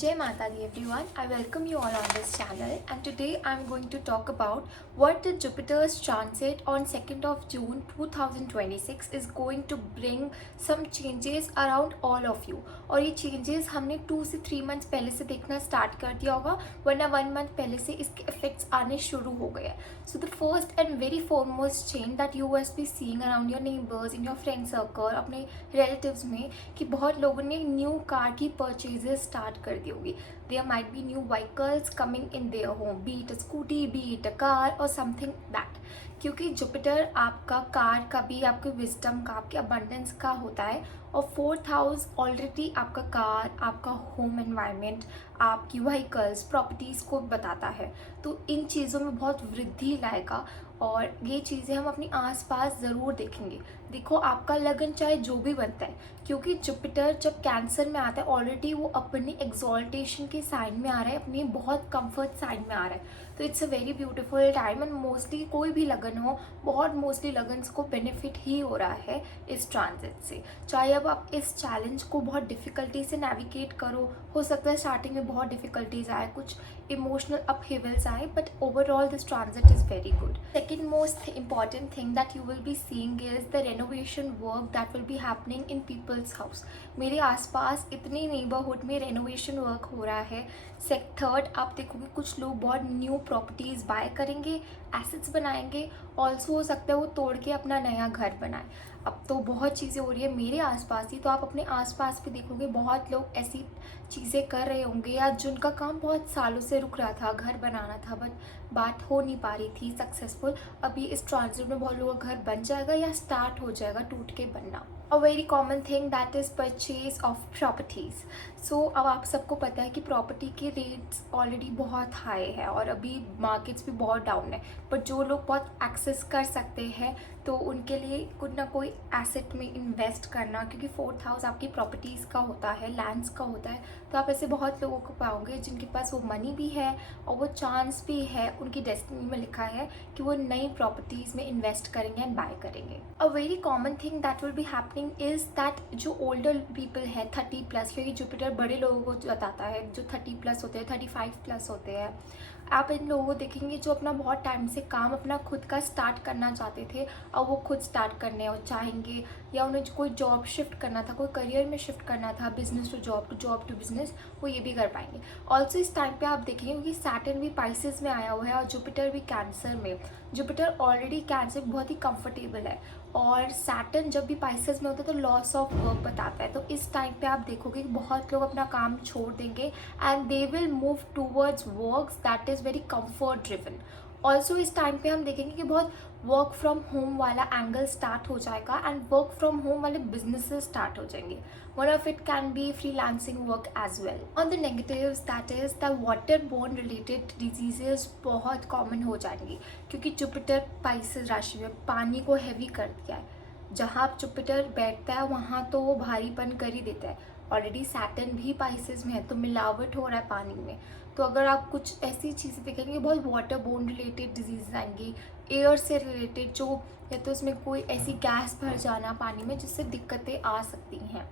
Jai Mata Di everyone, I welcome you all on this channel and today I am going to talk about what the Jupiter's transit on 2nd of June 2026 is going to bring some changes around all of you. और ये changes हमने 2 से 3 months पहले से देखना start कर दिया होगा, वरना 1 month पहले से इसके effects आने शुरू हो गए. So the first and very foremost change that you must be seeing around your neighbors, in your friend circle, अपने relatives में कि बहुत लोगों ने न्यू कार की परचेजेस स्टार्ट कर दी होगी. There might be new vehicles coming in their home, be it a scooty, be it a car और समथिंग दैट. क्योंकि जुपिटर आपका कार का भी, आपके विजडम का, आपके अबंडेंस का होता है और 4th हाउस ऑलरेडी आपका कार, आपका होम एनवायरनमेंट, आपकी व्हीकल्स, प्रॉपर्टीज़ को बताता है. तो इन चीज़ों में बहुत वृद्धि लाएगा और ये चीज़ें हम अपनी आसपास ज़रूर देखेंगे. देखो, आपका लगन चाहे जो भी बनता है, क्योंकि जुपिटर जब कैंसर में आता है ऑलरेडी वो अपनी एक्सॉल्टेशन के साइन में आ रहा है, अपनी बहुत कंफर्ट साइन में आ रहा है. तो it's a very beautiful time and mostly कोई भी लगन हो, बहुत मोस्टली लगन को बेनिफिट ही हो रहा है इस ट्रांजिट से. चाहे अब आप इस चैलेंज को बहुत डिफ़िकल्टी से नेविगेट करो, हो सकता है स्टार्टिंग में बहुत डिफ़िकल्टीज आए, कुछ इमोशनल अपहिवल्स आए, but overall this transit is very good. Second most important thing that you will be seeing is the renovation work that will be happening in people's house. मेरे आसपास इतने नेबरहुड में renovation work हो रहा है. Third, आप देखोगे कुछ लोग बहुत न्यू प्रॉपर्टीज़ बाय करेंगे, एसेट्स बनाएंगे. ऑल्सो हो सकता है वो तोड़ के अपना नया घर बनाए. अब तो बहुत चीज़ें हो रही है मेरे आसपास ही, तो आप अपने आसपास भी देखोगे बहुत लोग ऐसी चीज़ें कर रहे होंगे या जिनका काम बहुत सालों से रुक रहा था, घर बनाना था बट बात हो नहीं पा रही थी सक्सेसफुल. अभी इस ट्रांजिट में बहुत लोगों का घर बन जाएगा या स्टार्ट हो जाएगा टूट के बनना. A very common thing that is purchase of properties. So अब आप सबको पता है कि प्रॉपर्टी के रेट्स ऑलरेडी बहुत हाई है और अभी मार्केट्स भी बहुत डाउन है. बट जो लोग बहुत एक्सेस कर सकते हैं तो उनके लिए कुछ ना कोई एसेट में इन्वेस्ट करना, क्योंकि 4th हाउस आपकी प्रॉपर्टीज़ का होता है, लैंड्स का होता है. तो आप ऐसे बहुत लोगों को पाओगे जिनके पास वो मनी भी है और वो चांस भी है, उनकी डेस्टिनी में लिखा है कि वो नई प्रॉपर्टीज़ में इन्वेस्ट करेंगे एंड बाय करेंगे. अ very common thing that will be happening is that जो ओल्डर पीपल है 30+, क्योंकि जुपिटर बड़े लोगों को बताता है, जो 30+ होते हैं, 35+ होते हैं, आप इन लोगों को देखेंगे जो अपना बहुत टाइम से काम अपना खुद का स्टार्ट करना चाहते थे और वो खुद स्टार्ट करने और चाहेंगे, या उन्हें कोई जॉब शिफ्ट करना था, कोई करियर में शिफ्ट करना था, business to job to business, वो ये भी कर पाएंगे. ऑल्सो इस टाइम पे आप देखेंगे क्योंकि सैटर्न भी पाइसेस में आया हुआ है और जुपिटर भी कैंसर में. जुपिटर ऑलरेडी कैंसर बहुत ही कंफर्टेबल है और सैटर्न जब भी पाइसेस में होता है तो लॉस ऑफ वर्क बताता है. तो इस टाइम पे आप देखोगे कि बहुत लोग अपना काम छोड़ देंगे and they will move towards works that is very comfort driven. Also इस टाइम पे हम देखेंगे कि बहुत वर्क फ्रॉम होम वाला एंगल स्टार्ट हो जाएगा एंड वर्क फ्रॉम होम वाले बिजनेसेस स्टार्ट हो जाएंगे. One of it can be freelancing work as well. On the negatives that is the water borne related diseases बहुत कॉमन हो जाएंगी, क्योंकि जुपिटर पाइसेस राशि में पानी को हैवी कर दिया है. जहाँ जुपिटर बैठता है वहाँ तो वो भारीपन कर ही देता है. ऑलरेडी सैटर्न भी पाइसेस में है तो मिलावट हो रहा है पानी में. तो अगर आप कुछ ऐसी चीज़ें देखेंगे, बहुत वाटर बोर्न रिलेटेड डिजीज़ आएंगी, एयर से रिलेटेड, जो या तो उसमें कोई ऐसी गैस भर जाना पानी में जिससे दिक्कतें आ सकती हैं.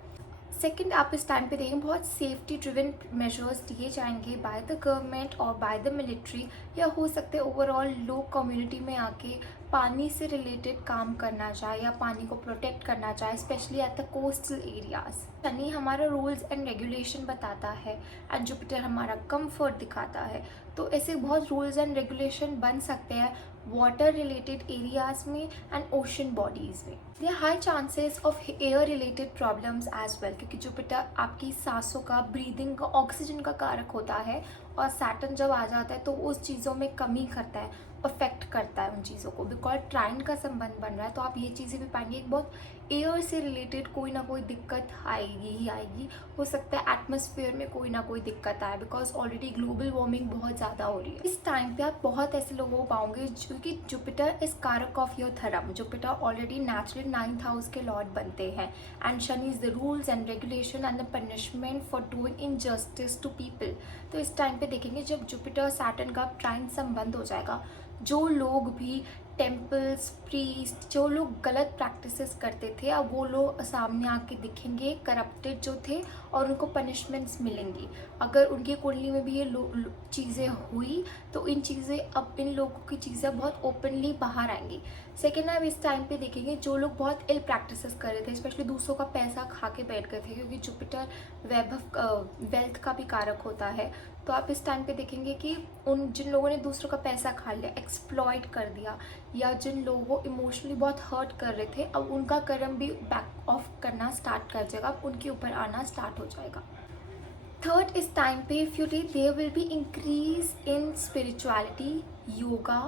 सेकेंड, आप इस टाइम पे देखें बहुत सेफ्टी ड्रिवन मेजर्स दिए जाएंगे बाय द गवर्नमेंट और बाय द मिलिट्री, या हो सकते हैं ओवरऑल लोग कम्युनिटी में आके पानी से रिलेटेड काम करना चाहे या पानी को प्रोटेक्ट करना चाहे, specially at the coastal areas. Shani हमारा रूल्स एंड रेगुलेशन बताता है एंड जुपिटर हमारा कंफर्ट दिखाता है. तो ऐसे बहुत रूल्स एंड रेगुलेशन बन सकते हैं वाटर रिलेटेड एरियाज में एंड ओशन बॉडीज़ में. There high chances of air related problems as well, क्योंकि जुपिटर आपकी सांसों का, ब्रीदिंग का, ऑक्सीजन का कारक होता है और सैटर्न जब आ जाता है तो उस चीज़ों में कमी करता है, अफेक्ट करता है उन चीज़ों को. बिकॉज ट्राइन का संबंध बन रहा है तो आप ये चीज़ें भी पाएंगे. एक बहुत एयर से रिलेटेड कोई ना कोई दिक्कत आएगी ही आएगी. हो सकता है एटमॉस्फेयर में कोई ना कोई दिक्कत आए, बिकॉज ऑलरेडी ग्लोबल वार्मिंग बहुत ज़्यादा हो रही है. इस टाइम पे आप बहुत ऐसे लोगों को पाओगे क्योंकि Jupiter is karak of your dharma. Jupiter already natural 9th house के लॉर्ड बनते हैं and Shani is the rules and regulation and the punishment for doing injustice to people. तो इस टाइम पे देखेंगे जब जुपिटर सैटर्न का ट्राइन संबंध हो जाएगा, जो लोग भी टेम्पल्स, प्रीस्ट, जो लोग गलत प्रैक्टिसेस करते थे अब वो लोग सामने आके दिखेंगे, करप्टेड जो थे, और उनको पनिशमेंट्स मिलेंगी। अगर उनकी कुंडली में भी ये चीज़ें हुई तो अब इन लोगों की चीज़ें बहुत ओपनली बाहर आएंगी। सेकेंड, आप इस टाइम पे देखेंगे जो लोग बहुत इल प्रैक्टिसेस कर रहे थे, स्पेशली दूसरों का पैसा खा के बैठ गए थे, क्योंकि जुपिटर वेल्थ का भी कारक होता है। तो आप इस टाइम पे देखेंगे कि उन जिन लोगों ने दूसरों का पैसा खा लिया, एक्सप्लॉइट कर दिया, या जिन लोगों को इमोशनली बहुत हर्ट कर रहे थे, अब उनका कर्म भी बैक ऑफ करना स्टार्ट कर जाएगा, अब उनके ऊपर आना स्टार्ट हो जाएगा। थर्ड, इस टाइम पे if you read there will be increase in spirituality, yoga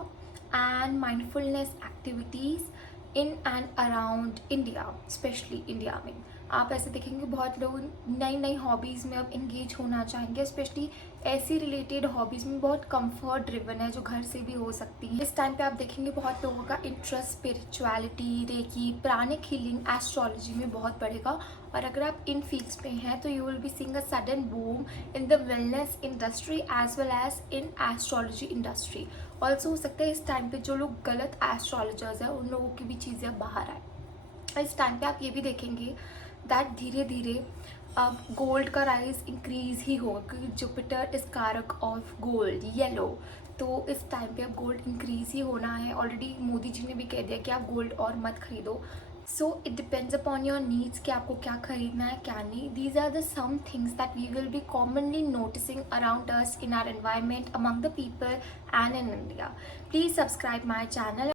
and mindfulness activities in and around India, specially India में। आप ऐसे देखेंगे बहुत लोग नई नई हॉबीज़ में अब इंगेज होना चाहेंगे, स्पेशली ऐसी रिलेटेड हॉबीज़ में बहुत कंफर्ट ड्रिवन है जो घर से भी हो सकती है। इस टाइम पे आप देखेंगे बहुत लोगों का interest spirituality, reiki, pranic healing, astrology में बहुत बढ़ेगा। और अगर आप इन फील्ड्स में हैं तो you will be seeing a sudden boom in the wellness industry as well as in astrology industry. Also हो सकता है इस टाइम पे जो लोग गलत एस्ट्रोलॉजर्स हैं उन लोगों की भी चीज़ें बाहर आए। इस टाइम पे आप ये भी देखेंगे दैट धीरे धीरे अब गोल्ड का राइज इंक्रीज ही होगा, क्योंकि Jupiter is karak of gold, yellow. तो इस टाइम पे अब गोल्ड इंक्रीज ही होना है। ऑलरेडी मोदी जी ने भी कह दिया कि आप गोल्ड और मत खरीदो। So it depends upon your needs कि आपको क्या खरीदना है क्या नहीं। These are the some things that we will be commonly noticing around us in our environment, among the people and in India. Please subscribe my channel.